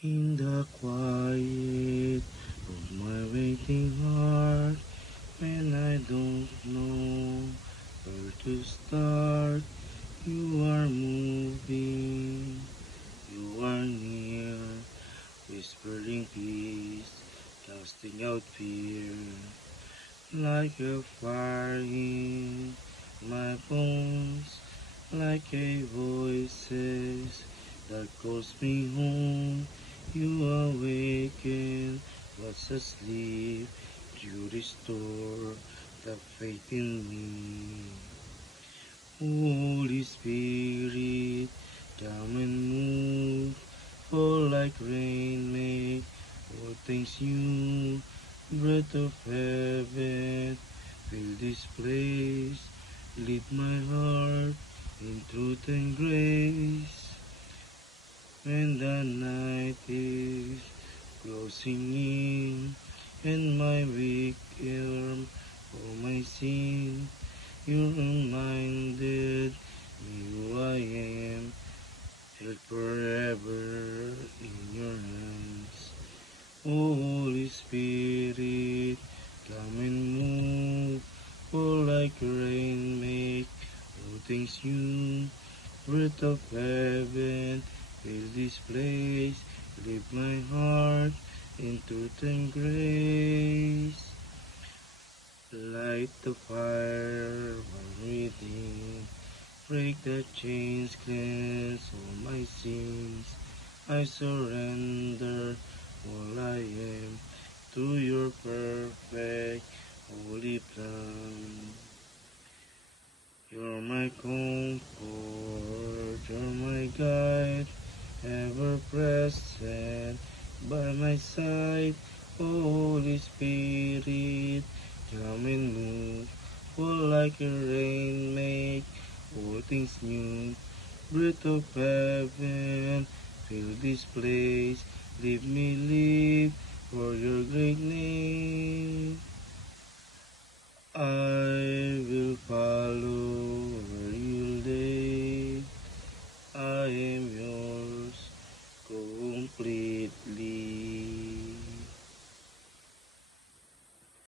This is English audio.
In the quiet of my waiting heart, when I don't know where to start, you are moving, you are near, whispering peace, casting out fear, like a fire in my bones, like a voices that calls me home. You awaken what's asleep. You restore the faith in me. Holy Spirit, come and move. Fall like rain, make all things new. Breath of heaven, fill this place. Lead my heart in truth and grace. When the night is closing in, and my weak arm for my sin, you reminded me who I am, held forever in your hands. Oh, Holy Spirit, come and move, fall like rain, make all things new. Breath of heaven, fill this place, lift my heart in truth and grace. Light the fire while waiting, break the chains, cleanse all my sins. I surrender all I am to your perfect holy plan. You're my comfort, you're my guide, ever present by my side. Holy Spirit, come and move, fall like a rain, make all things new. Breath of heaven, fill this place, leave me live for your great name.